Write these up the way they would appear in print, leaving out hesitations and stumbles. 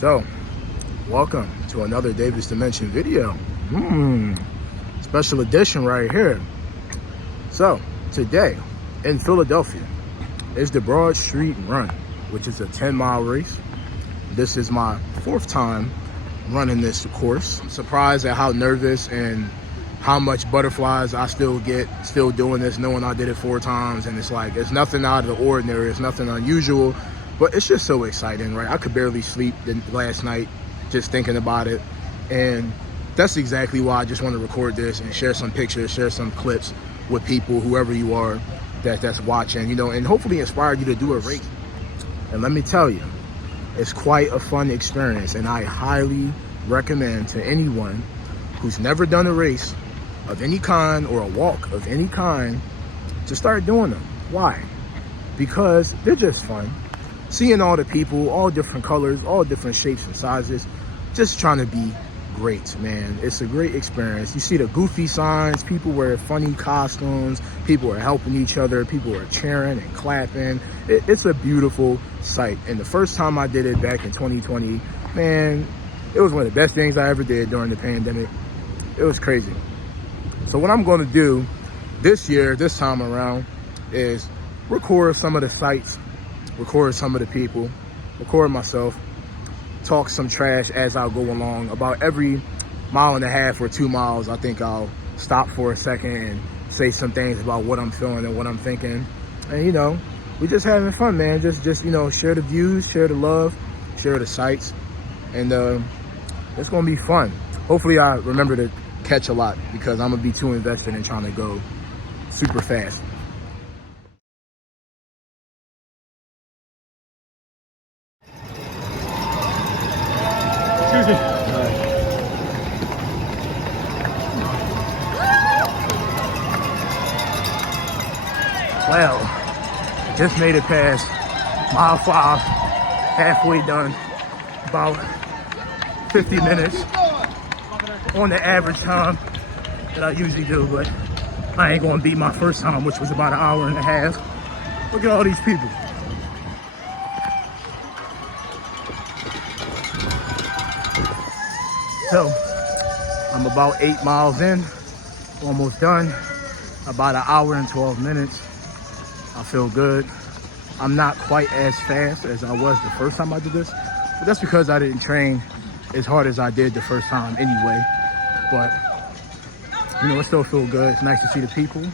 So, welcome to another Davis Dimension video. Special edition right here. So, today in Philadelphia is the Broad Street Run, which is a 10-mile race. This is my 4th time running this course. I'm surprised at how nervous and how much butterflies I still get still doing this, knowing I did it 4 times. And it's like, it's nothing out of the ordinary, it's nothing unusual, but it's just so exciting, right? I could barely sleep last night just thinking about it. And that's exactly why I just want to record this and share some pictures, share some clips with people, whoever you are that's watching, and hopefully inspire you to do a race. And let me tell you, it's quite a fun experience, and I highly recommend to anyone who's never done a race of any kind or a walk of any kind to start doing them. Why? Because they're just fun. Seeing all the people, all different colors, all different shapes and sizes, just trying to be great, man. It's a great experience. You see the goofy signs, people wear funny costumes, people are helping each other, people are cheering and clapping. It's a beautiful sight. And the first time I did it back in 2020, man, it was one of the best things I ever did during the pandemic. It was crazy. So what I'm going to do this time around, is record some of the sights, record some of the people, record myself, talk some trash as I'll go along. About every 1.5 miles or 2 miles, I think I'll stop for a second and say some things about what I'm feeling and what I'm thinking. And we're just having fun, man. Just share the views, share the love, share the sights, and it's gonna be fun. Hopefully I remember to catch a lot, because I'm gonna be too invested in trying to go super fast. Excuse me. Well, just made it past mile 5, halfway done, about 50 minutes on the average time that I usually do, but I ain't gonna beat my first time, which was about 1.5 hours. Look at all these people. So, I'm about 8 miles in, almost done, about 1 hour and 12 minutes. I feel good. I'm not quite as fast as I was the first time I did this, but that's because I didn't train as hard as I did the first time anyway. But, it still feels good. It's nice to see the people.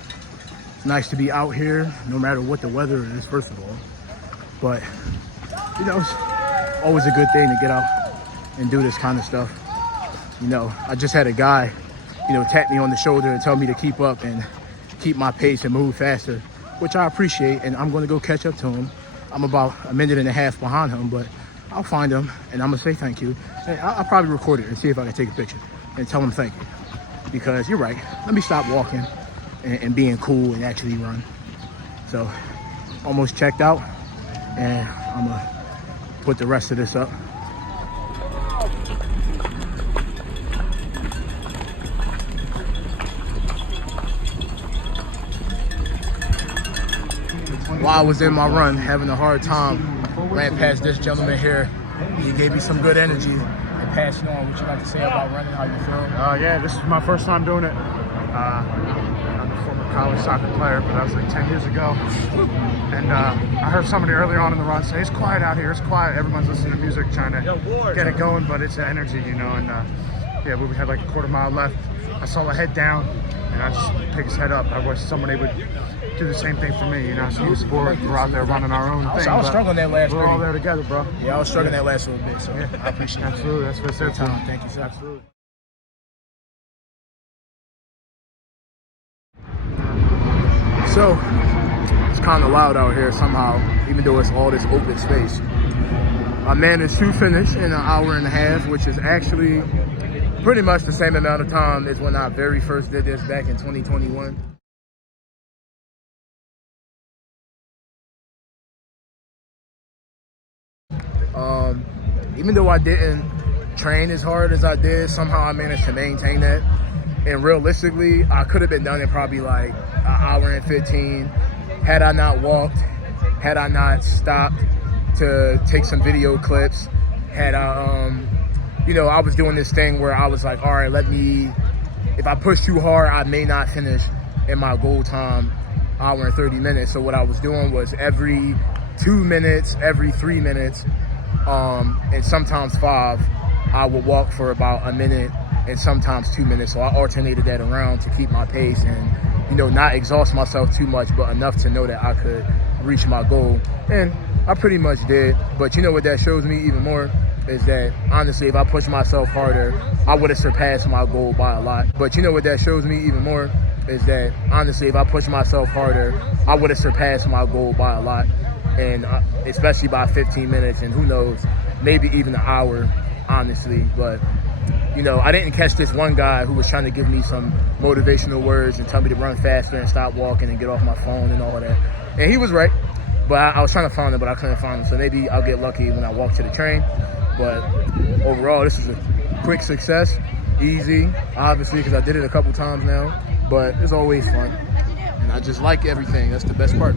It's nice to be out here, no matter what the weather is, first of all. But, it's always a good thing to get out and do this kind of stuff. I just had a guy, tap me on the shoulder and tell me to keep up and keep my pace and move faster, which I appreciate, and I'm going to go catch up to him. I'm about 1.5 minutes behind him, but I'll find him, and I'm going to say thank you. And I'll probably record it and see if I can take a picture and tell him thank you. Because you're right, let me stop walking and being cool and actually run. So, almost checked out, and I'm going to put the rest of this up. While I was in my run, having a hard time, ran past this gentleman here. He gave me some good energy and passed it on. What you like to say about running, how you feel? Yeah, this is my first time doing it. I'm a former college soccer player, but that was like 10 years ago. And I heard somebody earlier on in the run say, it's quiet out here, it's quiet. Everyone's listening to music, trying to get it going, but it's energy, And yeah, we had like a 1/4 mile left. I saw the head down, and I just picked his head up. I wish somebody would do the same thing for me, So the sport, we're out there running our own thing. I was struggling that last. We're all there together, bro. Yeah, I was struggling that last little bit, so yeah, I appreciate it. Absolutely, that's what it's there for. Thank you, sir. Absolutely. So, it's kind of loud out here somehow, even though it's all this open space. I managed to finish in 1.5 hours, which is actually pretty much the same amount of time as when I very first did this back in 2021. Even though I didn't train as hard as I did, somehow I managed to maintain that. And realistically, I could have been done in probably like 1 hour and 15 had I not walked, had I not stopped to take some video clips had I was doing this thing where I was like, all right, if I push too hard, I may not finish in my goal time, hour and 30 minutes. So what I was doing was every 2 minutes, every 3 minutes, and sometimes 5, I would walk for about a minute and sometimes 2 minutes. So I alternated that around to keep my pace and, not exhaust myself too much, but enough to know that I could reach my goal. And I pretty much did. But what that shows me even more is that, honestly, if I pushed myself harder, I would have surpassed my goal by a lot. But what that shows me even more is that, honestly, if I pushed myself harder, I would have surpassed my goal by a lot. And especially by 15 minutes, and who knows, maybe even an hour, honestly. But I didn't catch this one guy who was trying to give me some motivational words and tell me to run faster and stop walking and get off my phone and all of that. And he was right, but I was trying to find him, but I couldn't find him. So maybe I'll get lucky when I walk to the train. But overall, this is a quick success, easy, obviously, because I did it a couple times now. But it's always fun, and I just like everything. That's the best part.